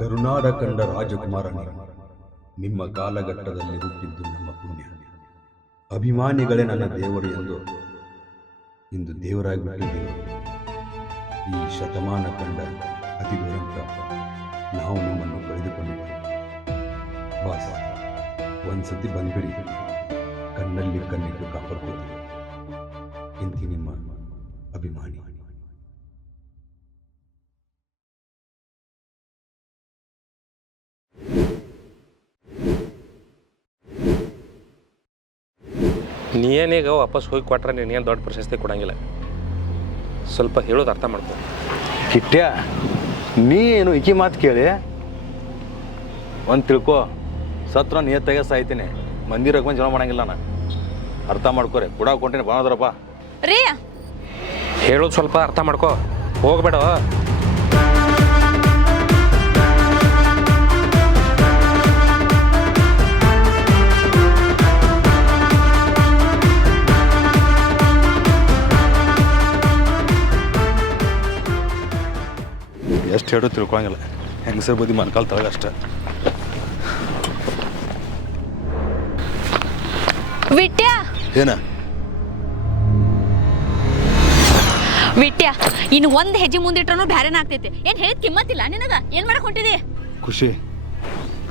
ಕರುನಾಡ ಕಂಡ ರಾಜಕುಮಾರನೇ, ನಿಮ್ಮ ಕಾಲಘಟ್ಟದಲ್ಲಿ ಹುಟ್ಟಿದ್ದು ನಮ್ಮ ಪುಣ್ಯ. ಅಭಿಮಾನಿಗಳೇ ನನ್ನ ದೇವರು ಎಂದು ಇಂದು ದೇವರಾಗಿ ಬಿಟ್ಟಿದ್ದೀವಿ. ಈ ಶತಮಾನ ಕಂಡ ಅತಿ ದುರಂತ ನಾವು ನಿಮ್ಮನ್ನು ಕಳೆದುಕೊಂಡಿದ್ದೇವೆ. ಬಾಸ್, ಒಂದ್ಸತಿ ಬಂದ್ಬಿಡಿ, ಕಣ್ಣಲ್ಲಿ ಕಣ್ಣಿಟ್ಟು ಕಾಪಾಡ್ಕೊಳ್ತೀವಿ. ಇಂತಿ ನಿಮ್ಮ ಅಭಿಮಾನಿ. ನೀನೇನೀಗ ವಾಪಸ್ ಹೋಗಿ ಕೊಟ್ರೆ ನೀನೇನು ದೊಡ್ಡ ಪ್ರಶಸ್ತಿ ಕೊಡಂಗಿಲ್ಲ. ಸ್ವಲ್ಪ ಹೇಳೋದು ಅರ್ಥ ಮಾಡ್ಕೊ. ಕಿಟ್ಟ್ಯ, ನೀ ಏನು ಇಕಿ ಮಾತು ಕೇಳಿ ಒಂದು ತಿಳ್ಕೊ, ಸತ್ರ ನಿಯತ್ತಾಗೆ ಸಾಯ್ತೀನಿ. ಮಂದಿ ರಕಮ ಜನ ಮಾಡಂಗಿಲ್ಲ ನಾ. ಅರ್ಥ ಮಾಡ್ಕೊರಿ. ಕೂಡ ಕೊಂಟೇನೆ ಬಾಣದ್ರಪ್ಪ ರೀ. ಹೇಳೋದು ಸ್ವಲ್ಪ ಅರ್ಥ ಮಾಡ್ಕೊ, ಹೋಗ್ಬೇಡ. ಎಷ್ಟು ಹೇಳೋ ತಿಳ್ಕೊಳಂಗಿಲ್ಲ. ಹೆಂಗಸರ್ ಬುದ್ಧಿ ಮನ್ಕಾಲ್ ತಳಗ ಅಷ್ಟ. ವಿಟ್ಯ ಏನ ವಿಟ್ಯ, ಇನ್ನು ಒಂದ್ ಹೆಜ್ಜೆ ಮುಂದಿಟ್ರೂ ಬ್ಯಾರೇನ ಆಗ್ತೈತಿ. ಏನ್ ಹೇಳಿದ್ ಕಿಮ್ಮತ್ತಿಲ್ಲ ನಿನಗ? ಏನ್ ಮಾಡಕ್ ಹೊಂಟಿದಿ? ಖುಷಿ,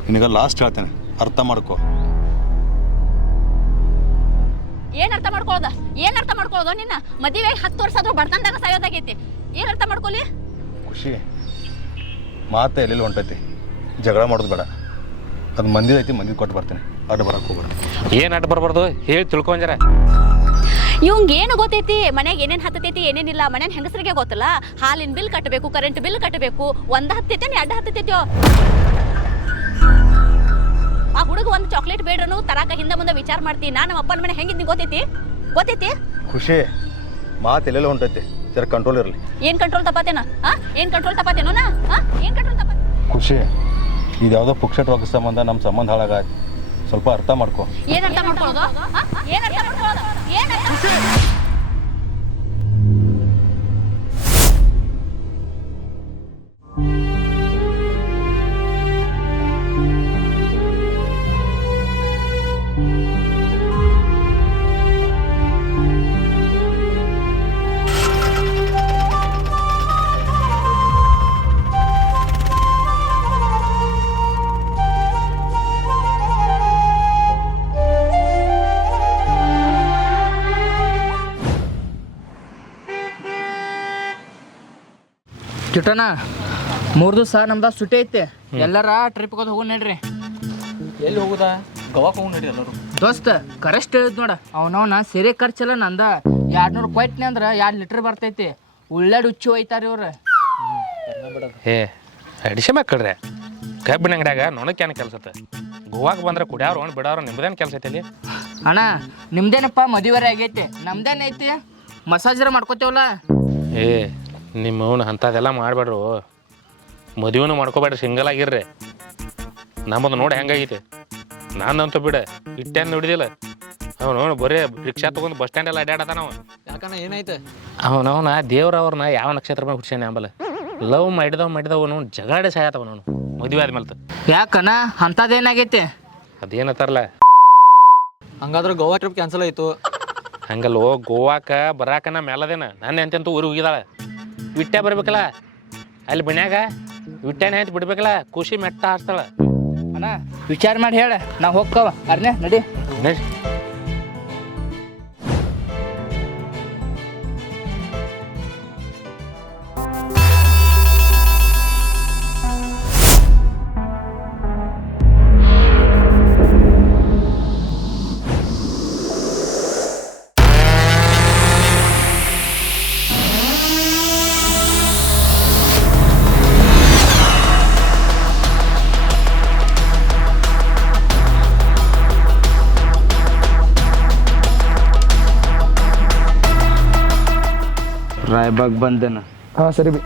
ನಿನಗ ಲಾಸ್ಟ್ ಹೇಳ್ತೇನೆ, ಅರ್ಥ ಮಾಡ್ಕೊ. ಏನ್ ಅರ್ಥ ಮಾಡ್ಕೊಳ್ಳೋದು? ನಿನ್ನ ಮದುವೆ 10 ವರ್ಷ ಆದ್ರೂ ಬಡತನದಾಗ ಸಾಯೋದಾಗೈತಿ. ಏನ್ ಅರ್ಥ ಮಾಡ್ಕೊಲಿ? ಖುಷಿ, ಮಾತೆ ಎಲ್ಲೆಲ್ಲಿ ಹೊಂಟೈತಿ. ಜಗಳ ಮಾಡೋದು ಬೇಡ. ಅದು ಮಂದಿ ಐತಿ, ಮಂದಿ ಕೊಟ್ಟು ಬರ್ತೀನಿ. ಅಡ್ಡ ಬರಕ್ಕೆ ಹೋಗ್ಬಾರ್ದು. ಏನು ಅಡ್ಡ ಬರ್ಬಾರ್ದು ಹೇಳಿ ತಿಳ್ಕೊಂಜಾರ. ಇವಂಗ ಏನು ಗೊತ್ತೈತಿ? ಮನ್ಯಾಗ ಏನೇನ್ ಹತ್ತೈತಿ ಏನೇನಿಲ್ಲ ಮನ್ಯಾಗ ಹೆಂಗಸರಿಗೆ ಗೊತ್ತಲ್ಲ. ಹಾಲಿನ ಬಿಲ್ ಕಟ್ಟಬೇಕು, ಕರೆಂಟ್ ಬಿಲ್ ಕಟ್ಟಬೇಕು. ಒಂದ ಹತ್ತೈತೇನೆ, ಅಡ್ಡ ಹತ್ತೈತೈತ್ಯೋ. ಆ ಹುಡುಗ ಒಂದು ಚಾಕ್ಲೇಟ್ ಬೇಡ್ರನು ತರಾಕ ಹಿಂದೆ ಮುಂದೆ ವಿಚಾರ ಮಾಡ್ತೀನಿ. ನಮ್ಮ ಅಪ್ಪನ ಮನೆ ಹೆಂಗಿದ್ನಿ ಗೊತ್ತೈತಿ? ಖುಷಿ, ಮಾತು ಎಲ್ಲೆಲ್ಲ ಹೊಂಟೈತಿ. ಜರ ಕಂಟ್ರೋಲ್ ಇರಲಿ. ಏನ್ ಕಂಟ್ರೋಲ್ ತಪ್ಪಾತೇನ? ಏನ್ ಕಂಟ್ರೋಲ್ ತಪ್ಪಾತೇನೋ? ಏನ್ ಕಂಟ್ರೋಲ್ ತಪ್ಪ? ಖುಷಿ, ಇದು ಯಾವುದೋ ಪುಕ್ಷಟ್ ರೊಕ್ಕ ಸಂಬಂಧ ನಮ್ಮ ಸಂಬಂಧ ಹಾಳಾಗೈತಿ. ಸ್ವಲ್ಪ ಅರ್ಥ ಮಾಡ್ಕೊ. ಏನ್ ಅರ್ಥ ಮಾಡ್ಕೊಳ್ಳೋದು? ಕಿಟನ 3 ದಿವಸ ನಮ್ದ ಸುಟ್ಟಿ ಐತಿ. ಎಲ್ಲಾರ ಟ್ರಿಪ್ಗೆ ಹೋಗಿ ನಡ್ರಿ. ಎಲ್ಲಿ ಹೋಗುದಾ? ಗೋವಾಕ್ ಹೋಗಿ ನಡಿ ಎಲ್ಲರೂ. ದೋಸ್ತ ಕರೆಕ್ಟ್ ಹೇಳಿದ್ ನೋಡ. ಅವನವನ ಸೇರೆ ಖರ್ಚೆಲ್ಲ ನಂದ 200 ಕೊಯ್ಟ್ನಿ ಅಂದ್ರೆ 2 ಲೀಟರ್ ಬರ್ತೈತಿ. ಉಳ್ಳಾಡಿ ಹುಚ್ಚು ಒಯ್ತಾರ ಇವ್ರ. ಏ ಅಡಿಸಿ ಮಕ್ಕಳ್ರೆ, ಕಬ್ಬಿನ ಅಂಗಡ್ಯಾಗ ನೊಣಕ್ಕೇನು ಕೆಲಸತ್ತೆ? ಗೋವಾಗೆ ಬಂದ್ರೆ ಕುಡಿಯೋರು ಬಿಡೋರು ನಿಮ್ದೇನು ಕೆಲಸ ಐತಿ ಅಲ್ಲಿ? ಅಣ್ಣ ನಿಮ್ದೇನಪ್ಪ ಮದುವೆ ಆಗೈತಿ, ನಮ್ದೇನೈತಿ ಮಸಾಜರ ಮಾಡ್ಕೋತೇವಲ್ಲ. ಏ ನಿಮ್ಮವನು ಅಂಥದ್ದೆಲ್ಲ ಮಾಡಬೇಡ್ರು. ಮದುವೆನೂ ಮಾಡ್ಕೋಬೇಡ್ರಿ, ಸಿಂಗಲ್ ಆಗಿರ್ರಿ. ನಮ್ಮದು ನೋಡಿ ಹೆಂಗಾಗೈತಿ. ನಾನಂತೂ ಬಿಡ ಇಟ್ಟೇನು ನೋಡಿದಿಲ್ಲ. ಅವನು ಬರೀ ರಿಕ್ಷಾ ತೊಗೊಂಡು ಬಸ್ ಸ್ಟ್ಯಾಂಡೆಲ್ಲ ಅಡ್ಡಾಡತಾನ. ನಾವು ಯಾಕಣ್ಣ ಏನಾಯ್ತು? ಅವನವನ ದೇವ್ರವ್ರನ್ನ ಯಾವ ನಕ್ಷತ್ರ ಮೇಲೆ ಹುಡ್ಸ್ಯಾನೆ ಅಂಬಲ್ಲ. ಲವ್ ಮಾಡಿದವನು ಜಗಾಡೆ ಸಾಯತ್ತವನು ಮದುವೆ ಆದ್ಮೇಲೆ. ಯಾಕಣ್ಣ ಅಂಥದ್ದೇನಾಗೈತಿ? ಅದೇನತ್ತಾರಲ್ಲ, ಹಂಗಾದ್ರೆ ಗೋವಾ ಟ್ರಿಪ್ ಕ್ಯಾನ್ಸಲ್ ಆಯ್ತು. ಹಂಗಲ್ವೋ, ಗೋವಾಕ ಬರಾಕನ ಮೇಲದೇನ. ನನ್ನ ಎಂತೆಂತೂ ಊರಿಗೆ ಹೋಗಿದಾಳೆ. ವಿಟ್ಟ ಬರ್ಬೇಕಲ್ಲ, ಅಲ್ಲಿ ಮನ್ಯಾಗ ವಿಟ್ಟೆನ ಅಂತ ಬಿಡ್ಬೇಕಲ್ಲ. ಖುಷಿ ಮೆಟ್ಟ ಹಾಸ್ತಾಳ. ಅಣ್ಣ ವಿಚಾರ ಮಾಡಿ ಹೇಳ, ನಾವು ಹೋಗ್ಕವ. ಅರ್ನೇ ನಡಿ. ರಾಯಬಾಗ್ ಬಂದನ. ಹಾಂ ಸರಿ ಬಿ.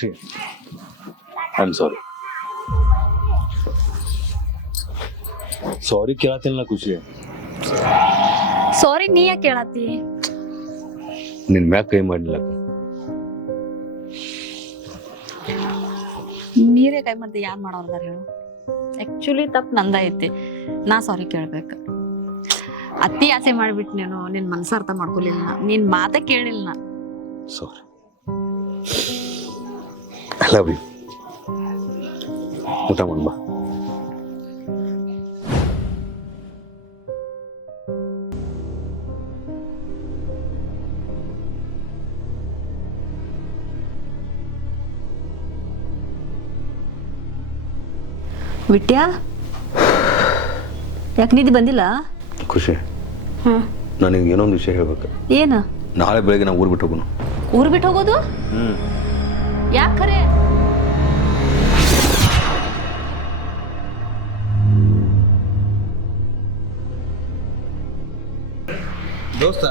ಖುಷಿ. I am sorry. ಸಾರಿ ಕೇಳತ್ತಿಲ್ಲ ಖುಷಿ. ಸಾರಿ ನೀ ಯಾಕೆ ಕೇಳತ್ತಿ? ನಿನ್ ಮ್ಯಾಗ ಕೈ ಮಾಡಿಲ್ಲ. ನೀರೇ ಕೈ ಮಾಡ್ದೆ ಯಾರು ಮಾಡೋರ್ದಾರ ಹೇಳು? ಆಕ್ಚುಲಿ ತಪ್ಪು ನಂದ ಐತಿ, ನಾ ಸಾರಿ ಕೇಳ್ಬೇಕು. ಅತಿ ಆಸೆ ಮಾಡ್ಬಿಟ್ಟು ನೀನು ನಿನ್ ಮನಸ್ಸು ಅರ್ಥ ಮಾಡ್ಕೊಲಿಲ್ಲ, ನಿನ್ ಮಾತ ಕೇಳಿಲ್ಲ. ಸಾರಿ. I love you. ಊಟ ಮಾಡ್ ಬಾ. ವಿಟ್ಯಾ, ಯಾಕೆ ನಿಧಿ ಬಂದಿಲ್ಲ? ಖುಷಿ, ನನಗೆ ಏನೋ ಒಂದು ವಿಷಯ ಹೇಳ್ಬೇಕು. ಏನು? ನಾಳೆ ಬೆಳಗ್ಗೆ ನಾವು ಊರು ಬಿಟ್ಟು ಹೋಗೋಣ. ಊರು ಬಿಟ್ಟು ಹೋಗೋದು? ಯಾಕೆ ಖರೆ? ದೋಸ್ತ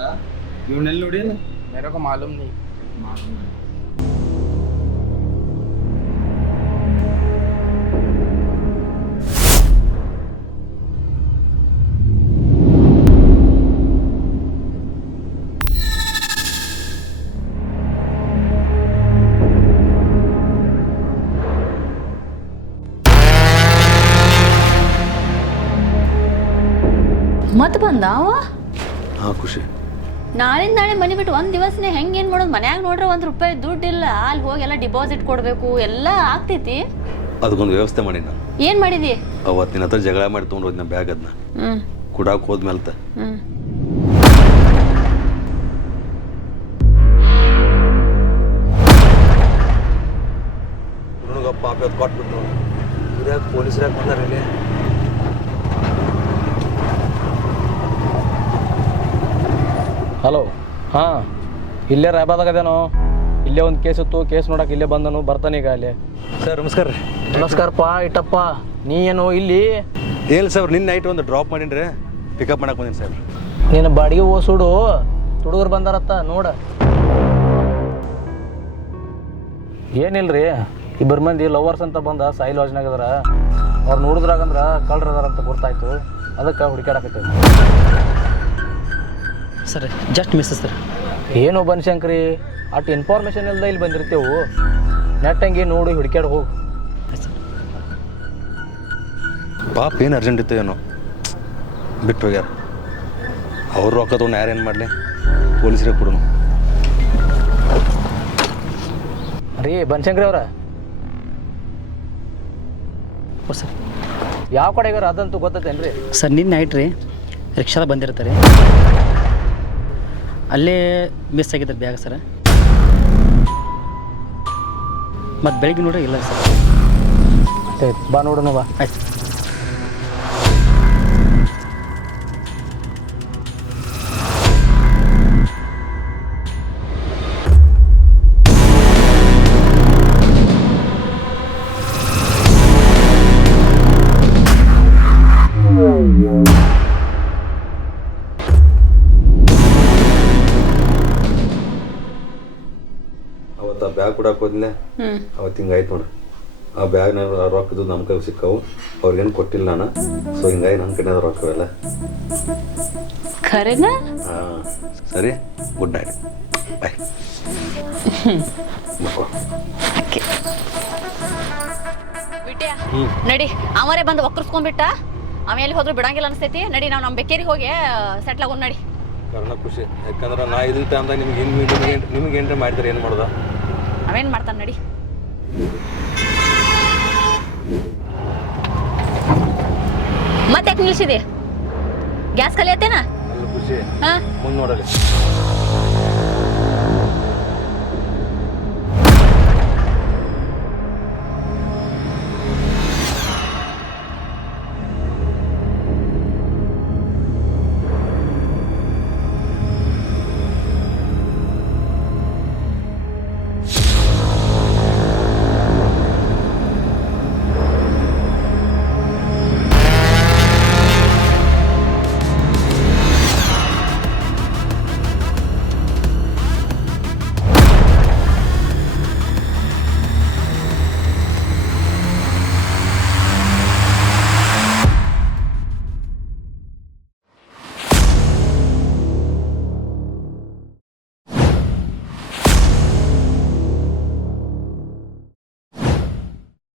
ಇವನ್ನೆಲ್ಲ ನೋಡಿ. मेरे को मालूम नहीं. ಮತ್ ಬಂದ ಅವ? ಹಾಂ ಖುಷಿ. ನಾಳಿಂದ ನಾಳೆ ಮನೆ ಬಿಟ್ಟು ಒಂದ್ ದಿವಸನೇ ಹೆಂಗ್ ಏನ್ ಮಾಡೋದು? ಮನ್ಯಾಗ ನೋಡ್ರೆ ₹1 ದುಡ್ಡಿಲ್ಲ, ಅಲ್ಲಿ ಹೋಗಿ ಎಲ್ಲ ಡಿಪಾಸಿಟ್ ಕೊಡ್ಬೇಕು, ಎಲ್ಲ ಆಗ್ತೈತಿ. ಅದಕ್ಕೊಂದು ವ್ಯವಸ್ಥೆ ಮಾಡಿ ನಾನು. ಏನ್ ಮಾಡಿದಿ? ಅವತ್ತಿನ ಹತ್ರ ಜಗಳ ಮಾಡಿ ತೊಗೊಂಡು ಹೋದ್ ನಾ ಬ್ಯಾಗ್ ಅದನ್ನ ಕುಡಾಕ್ ಹೋದ್ಮೇಲೆ ಪಾಪ ಅದು ಕೊಟ್ಬಿಟ್ಟು ಇವ್ರ್ಯಾಕೆ ಪೊಲೀಸರಾಗ ಬಂದಾರ ಇಲ್ಲಿ? ಹಲೋ, ಹಾಂ, ಇಲ್ಲೇ ರಾಯಬಾದಾಗದೇನೋ. ಇಲ್ಲೇ ಒಂದು ಕೇಸ್ ಇತ್ತು, ಕೇಸ್ ನೋಡಕ್ಕೆ ಇಲ್ಲೇ ಬಂದನು, ಬರ್ತಾನೀಗ ಅಲ್ಲಿ. ಸರ್ ನಮಸ್ಕಾರ ರೀ. ನಮಸ್ಕಾರಪ್ಪ ಇಟ್ಟಪ್ಪ. ನೀ ಏನು ಇಲ್ಲಿ? ಏನಿಲ್ಲ ಸರ್, ನಿನ್ನ ನೈಟ್ ಒಂದು ಡ್ರಾಪ್ ಮಾಡೀನಿ ಪಿಕಪ್ ಮಾಡಕ್ಕೆ ಬಂದೀನಿ ಸರ್. ನೀನು ಬಾಡಿಗೆ ಓಸುಡು ತುಡುಗರು ಬಂದಾರತ್ತ ನೋಡ. ಏನಿಲ್ರಿ, ಇಬ್ಬರು ಮಂದಿ ಲವರ್ಸ್ ಅಂತ ಬಂದ ಸಾಯಿ ಲಾಜ್ನಾಗ ಅದಾರ. ಅವ್ರು ನೋಡಿದ್ರಾಗಂದ್ರೆ ಕಳ್ರು ಅದಾರ ಅಂತ ಗೊತ್ತಾಯ್ತು, ಅದಕ್ಕೆ ಹುಡುಕಾಡಕತ್ತೇವೆ. Sir just miss sir. ಏನು ಬನಶಂಕರಿ, ಅಷ್ಟು ಇನ್ಫಾರ್ಮೇಷನ್ ಇಲ್ಲದೆ ಇಲ್ಲಿ ಬಂದಿರ್ತೇವು. ನೆಟ್ಟಂಗೆ ನೋಡಿ ಹುಡುಕ್ಯಾಡ ಹೋಗು. ಪಾಪ ಏನು ಅರ್ಜೆಂಟ್ ಇತ್ತು ಏನೋ ಬಿಟ್ಟು ಹೋಗ್ಯಾರ. ಅವ್ರು ರೊಕ್ಕ ತೊಗೊಂಡು ಯಾರೇನು ಮಾಡಲಿ, ಪೊಲೀಸರಿಗೆ ಕೊಡೋನು. ರೀ ಬನಶಂಕರಿ ಅವ್ರ, ಸರ್ ಯಾವ ಕಡೆಗಾರ ಅದಂತೂ ಗೊತ್ತೈತೇನು ರೀ? ಸರ್ ನಿನ್ನೆ ನೈಟ್ ರೀ ರಿಕ್ಷಾದ ಬಂದಿರ್ತಾರೆ, ಅಲ್ಲೇ ಮಿಸ್ ಆಗಿದ್ದಾರೆ ಬ್ಯಾಗ್ ಸರ್. ಮತ್ತು ಬೆಳಿಗ್ಗೆ ನೋಡ್ರಿ ಇಲ್ಲ ಸರ್. ಬಾ ನೋಡೋಣ ಬಾ. ಆಯ್ತು. ಅವತ್ತು ಆ ಬ್ಯಾಗ್ ಕೊಡಕ್ಕೆ ಹೋದ್ಲೆ, ಅವತ್ತು ಹಿಂಗಾಯ್ತು ನೋಡ್ರಿ. ಆ ಬ್ಯಾಗ್ನ ರೊಕ್ಕದ್ದು ನಮ್ಮ ಕೈ ಸಿಕ್ಕವು, ಅವ್ರಿಗೇನು ಕೊಟ್ಟಿಲ್ಲ ನಾನು. ಸೊ ಹಿಂಗಾಗಿ ನನ್ನ ಕಡೆ ರೊಕ್ಕವೆಲ್ಲ. ಖರೇನಾ? ಹಾಂ ಸರಿ, ಗುಡ್ ನೈಟ್, ಬಾಯ್. ವಿಟ್ಯಾ, ನಡಿ. ಅವರೇ ಬಂದು ಒಕ್ಕರ್ಸ್ಕೊಂಡ್ಬಿಟ್ಟ, ಆಮೇಲೆ ಹೋದ್ರು ಬಿಡಂಗಿಲ್ಲ ಅನಿಸ್ತೈತಿ. ನಡಿ, ನಾವು ನಮ್ಮ ಬೆಕ್ಕೇರಿಗೆ ಹೋಗಿ ಸೆಟ್ಲ್ ಆಗೋಣ. ನಡಿ. ಕಾರಣ ಖುಷಿ, ಯಾಕಂದ್ರೆ ನಾ ಇದ್ರ ಟೈಮ್ದಾಗ ನಿಮ್ಗೆ ಏನ್ರಿ ಮಾಡಿದ್ರೆ ಏನು ಮಾಡ್ದ? ಅವೇನು ಮಾಡ್ತಾನೆ, ನಡಿ. ಮತ್ತೆ ಯಾಕೆ ನಿಲ್ಸಿದೆ? ಗ್ಯಾಸ್ ಖಾಲಿ ಆತೇನಾ? ಅಲ್ಲ ಖುಷಿ, ಹಾಂ, ಮುಂದೆ ನೋಡಲಿ.